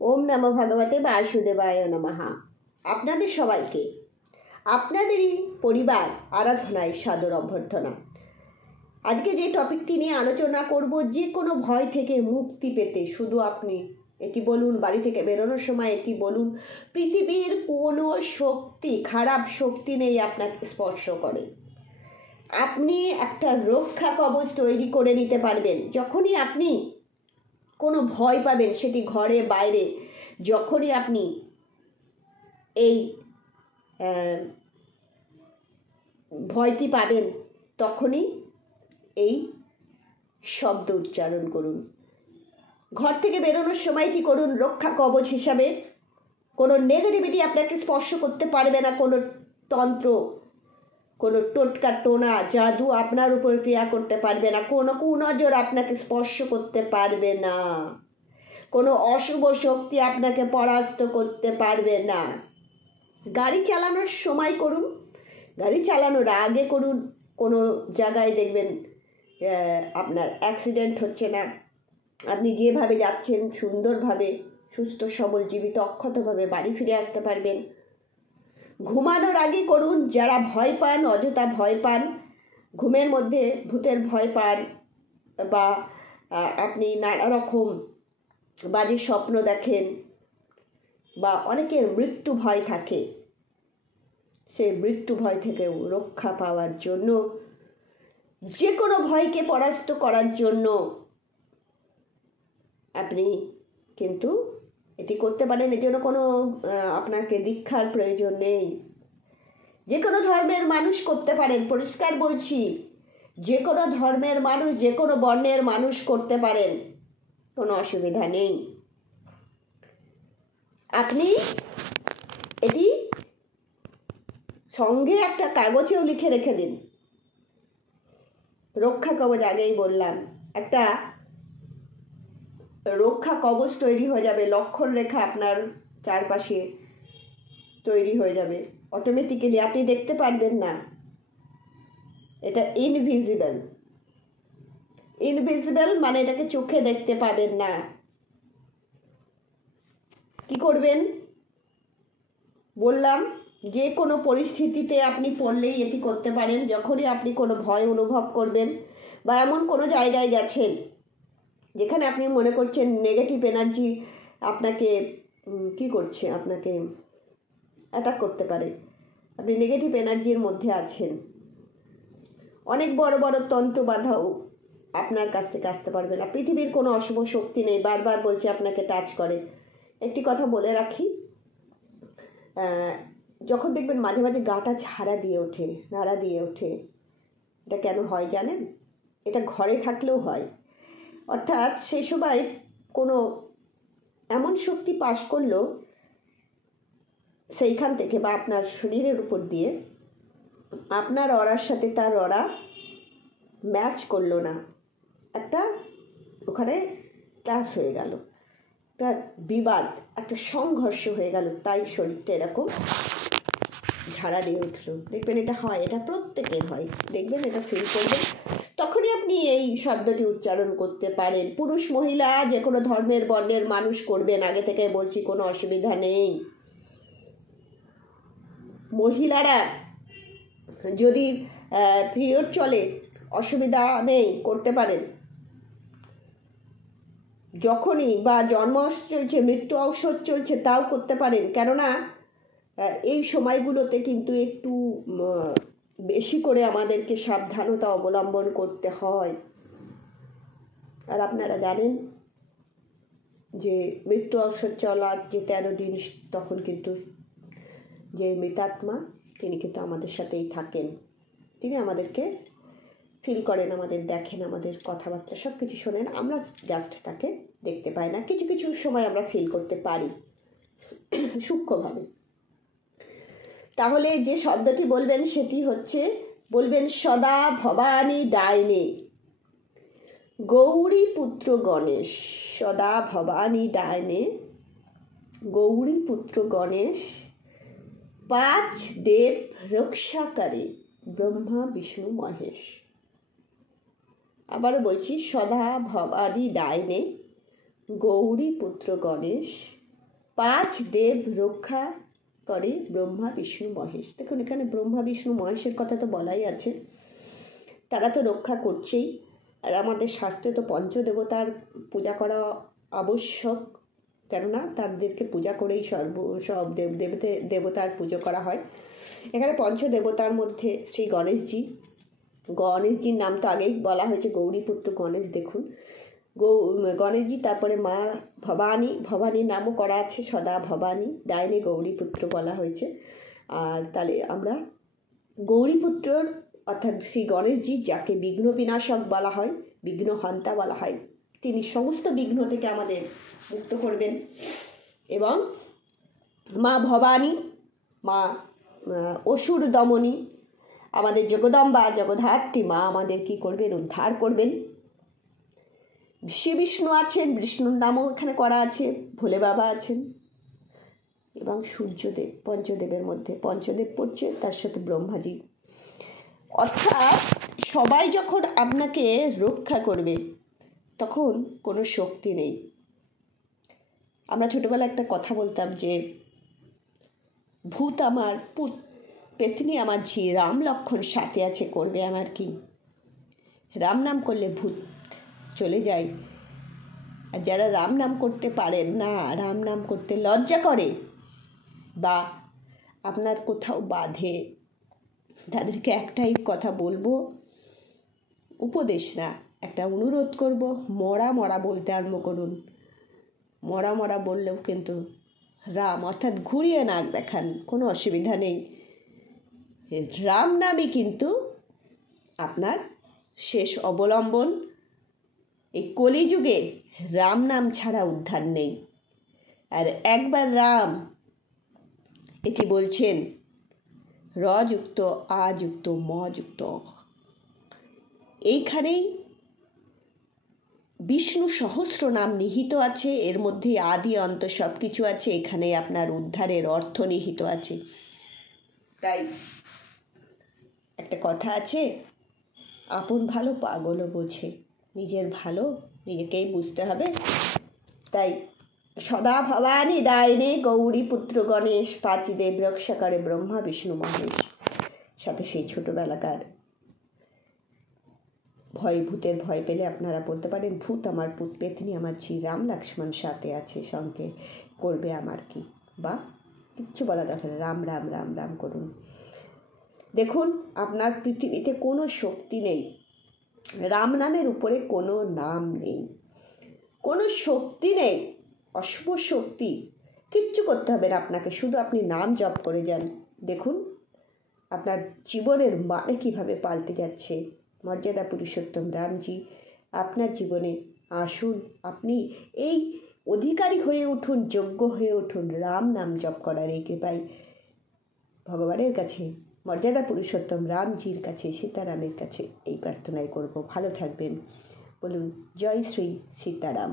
ওম নমো ভগবতে বাসুদেবায় নমঃ। আপনাদের সবাইকে আপনাদেরই পরিবার আরাধনায় সাদর অভ্যর্থনা। আজকে যে টপিকটি নিয়ে আলোচনা করব, যে কোনো ভয় থেকে মুক্তি পেতে শুধু আপনি এটি বলুন, বাড়ি থেকে বেরোনোর সময় এটি বলুন, পৃথিবীর কোনো শক্তি, খারাপ শক্তি নেই আপনাকে স্পর্শ করে। আপনি একটা রক্ষা কবচ তৈরি করে নিতে পারবেন। যখনই আপনি কোনো ভয় পাবেন, সেটি ঘরে বাইরে, যখনই আপনি এই ভয়টি পাবেন, তখনই এই শব্দ উচ্চারণ করুন। ঘর থেকে বেরোনোর সময় কি করুন, রক্ষা কবচ হিসাবে কোনো নেগেটিভিটি আপনাকে স্পর্শ করতে পারবে না। কোনো তন্ত্র, কোনো টোটকা টোনা জাদু আপনার উপর ক্রিয়া করতে পারবে না। কোনো কুনজর আপনাকে স্পর্শ করতে পারবে না। কোনো অশুভ শক্তি আপনাকে পরাস্ত করতে পারবে না। গাড়ি চালানোর সময় করুন, গাড়ি চালানোর আগে করুন। কোনো জায়গায় দেখবেন আপনার অ্যাক্সিডেন্ট হচ্ছে না, আপনি যেভাবে যাচ্ছেন সুন্দরভাবে সুস্থ সবল জীবিত অক্ষতভাবে বাড়ি ফিরে আসতে পারবেন। ঘুমানোর আগে করুন। যারা ভয় পান, অযথা ভয় পান, ঘুমের মধ্যে ভূতের ভয় পান, বা আপনি নানা রকম বাজে স্বপ্ন দেখেন, বা অনেকের মৃত্যু ভয় থাকে, সেই মৃত্যু ভয় থেকেও রক্ষা পাওয়ার জন্য, যে কোনো ভয়কে পরাস্ত করার জন্য আপনি কিন্তু এটি করতে পারেন। এর জন্য কোনো আপনাকে দীক্ষার প্রয়োজন নেই। যে কোনো ধর্মের মানুষ করতে পারেন, পরিষ্কার বলছি, যে কোনো ধর্মের মানুষ, যে কোনো বর্ণের মানুষ করতে পারেন, কোনো অসুবিধা নেই। আপনি এটি সঙ্গে একটা কাগজেও লিখে রেখে দিন। রক্ষা কবচ আগেই বললাম, একটা রক্ষা কবচ তৈরি হয়ে যাবে। লক্ষণ রেখা আপনার চারপাশে তৈরি হয়ে যাবে অটোমেটিক্যালি, আপনি দেখতে পারবেন না। এটা ইনভিজিবল। ইনভিজিবল মানে এটাকে চোখে দেখতে পাবেন না। কি করবেন বললাম, যে কোনো পরিস্থিতিতে আপনি পড়লেই এটি করতে পারেন। যখনই আপনি কোনো ভয় অনুভব করবেন, বা এমন কোনো জায়গায় গেছেন যেখানে আপনি মনে করছেন নেগেটিভ এনার্জি আপনাকে কি করছে, আপনাকে অ্যাটাক করতে পারে, আপনি নেগেটিভ এনার্জির মধ্যে আছেন, অনেক বড় বড় তন্ত্র বাধাও আপনার কাছ থেকে আসতে পারবে না। পৃথিবীর কোনো অশুভ শক্তি নেই, বারবার বলছি, আপনাকে টাচ করে। একটি কথা বলে রাখি, যখন দেখবেন মাঝে মাঝে গাটা ঝাড়া দিয়ে ওঠে, নাড়া দিয়ে ওঠে, এটা কেন হয় জানেন? এটা ঘরে থাকলেও হয়। অর্থাৎ সেই সময় কোনো এমন শক্তি পাস করলো সেইখান থেকে, বা আপনার শরীরের উপর দিয়ে, আপনার অরার সাথে তার অরা ম্যাচ করলো না, একটা ওখানে ক্লাস হয়ে গেল, একটা বিবাদ, একটা সংঘর্ষ হয়ে গেল, তাই শরীরটা এরকম ঝাড়া দিয়ে উঠলো। দেখবেন এটা হয়, এটা প্রত্যেকের হয়, দেখবেন এটা ফিল করবেন, তখনই আপনি এই শব্দটি উচ্চারণ করতে পারেন। পুরুষ মহিলা যে কোনো ধর্মের বর্ণের মানুষ করবেন, আগে থেকে বলছি, কোনো অসুবিধা নেই। মহিলারা যদি পিরিয়ড চলে, অসুবিধা নেই, করতে পারেন। যখনই বা জন্ম চলছে, মৃত্যু ঔষধ চলছে, তাও করতে পারেন। কেননা এই সময়গুলোতে কিন্তু একটু বেশি করে আমাদেরকে সাবধানতা অবলম্বন করতে হয়। আর আপনারা জানেন যে মৃত্যু ঔষধ চলার যে 13 দিন, তখন কিন্তু যে মৃতাত্মা, তিনি কিন্তু আমাদের সাথেই থাকেন। তিনি আমাদেরকে ফিল করেন, আমাদের দেখেন, আমাদের কথাবার্তা সব কিছু শোনেন। আমরা জাস্ট তাকে দেখতে পাই না, কিছু কিছু সময় আমরা ফিল করতে পারি সূক্ষ্মভাবে। তাহলে যে শব্দটি বলবেন সেটি হচ্ছে, বলবেন সদা ভবানী ডাইনে গৌরী পুত্র গণেশ। সদা ভবানী ডাইনে গৌরী পুত্র গণেশ, 5 দেব রক্ষা করে ব্রহ্মা বিষ্ণু মহেশ। আবারও বলছি, সদা ভবানী ডাইনে গৌরী পুত্র গণেশ, 5 দেব রক্ষা করে ব্রহ্মা বিষ্ণু মহেশ। দেখুন এখানে ব্রহ্মা বিষ্ণু মহেশের কথা তো বলাই আছে, তারা তো রক্ষা করছেই। আর আমাদের শাস্ত্রে তো পঞ্চদেবতার পূজা করা আবশ্যক, কেননা তাদেরকে পূজা করেই সব দেবতার পুজো করা হয়। এখানে পঞ্চদেবতার মধ্যে শ্রী গণেশজির নাম তো আগেই বলা হয়েছে, গৌরীপুত্র গণেশ। দেখুন গণেশজি, তারপরে মা ভবানীর নামও করা আছে, সদা ভবানী, ডাইনে গৌরীপুত্র বলা হয়েছে। আর তাহলে আমরা গৌরীপুত্রর অর্থাৎ শ্রী গণেশজি, যাকে বিঘ্ন বিনাশক বলা হয়, বিঘ্ন হন্তা বলা হয়, তিনি সমস্ত বিঘ্ন থেকে আমাদের মুক্ত করবেন। এবং মা ভবানী, মা অসুর দমনী, আমাদের জগদম্বা জগদ্ধাত্রী মা আমাদের কি করবেন? উদ্ধার করবেন। শ্রী বিষ্ণু আছেন, বিষ্ণুর নামও এখানে করা আছে, ভোলে বাবা আছেন, এবং সূর্যদেব। পঞ্চদেবের মধ্যে পঞ্চদেব পড়ছে, তার সাথে ব্রহ্মাজি। অর্থাৎ সবাই যখন আপনাকে রক্ষা করবে তখন কোনো শক্তি নেই। আমরা ছোটোবেলায় একটা কথা বলতাম যে ভূত আমার পুত, পেতনি আমার ঝি, রাম লক্ষ্মণ সাথে আছে, করবে আমার কি? রাম নাম করলে ভূত চলে যায়। আর যারা রাম নাম করতে পারেন না, রাম নাম করতে লজ্জা করে বা আপনার কোথাও বাধে, তাদেরকে একটাই কথা বলবো, উপদেশ না, একটা অনুরোধ করব, মরা বলতে আরম্ভ করুন। মরা বললেও কিন্তু রাম অর্থাৎ ঘুরিয়ে নাক দেখান, কোনো অসুবিধা নেই। রাম নামই কিন্তু আপনার শেষ অবলম্বন। এই কলিযুগে রাম নাম ছাড়া উদ্ধার নেই। আর একবার রাম এটি বলছেন, রযুক্ত আযুক্ত মযুক্ত, এইখানেই বিষ্ণু সহস্র নাম নিহিত আছে, এর মধ্যে আদি অন্ত সব কিছু আছে, এখানে আপনার উদ্ধারের অর্থ নিহিত আছে। তাই একটা কথা আছে, আপন ভালো পাগলও বোঝে, নিজের ভালো নিজেকেই বুঝতে হবে। তাই সদা ভবানী দায়নে গৌরী পুত্র গণেশ, 5 দেব রক্ষা করে ব্রহ্মা বিষ্ণু মহেশ। সাথে সেই ছোটোবেলাকার ভূতের ভয় পেলে আপনারা বলতে পারেন, ভূত আমার পুত, পেতনি আমার ঝি, রাম লক্ষ্মণ সাথে আছে, সঙ্গে করবে আমার কি? বা কিচ্ছু বলা দরকার নেই, রাম রাম রাম রাম করুন। দেখুন আপনার পৃথিবীতে কোনো শক্তি নেই, রাম নামের উপরে কোনো নাম নেই, কোনো শক্তি নেই, অশুভ শক্তি। কিচ্ছু করতে হবে না আপনাকে, শুধু আপনি নাম জপ করে যান। দেখুন আপনার জীবনের মানে কীভাবে পাল্টে যাচ্ছে। মর্যাদা পুরুষোত্তম রামজি আপনার জীবনে আসুন, আপনি এই অধিকারী হয়ে উঠুন, যোগ্য হয়ে উঠুন রাম নাম জপ করার। এই কৃপায় ভগবানের কাছে, মর্যাদা পুরুষোত্তম রামজির কাছে, সীতারামের কাছে এই প্রার্থনাই করব। ভালো থাকবেন, বলুন জয় শ্রী সীতারাম।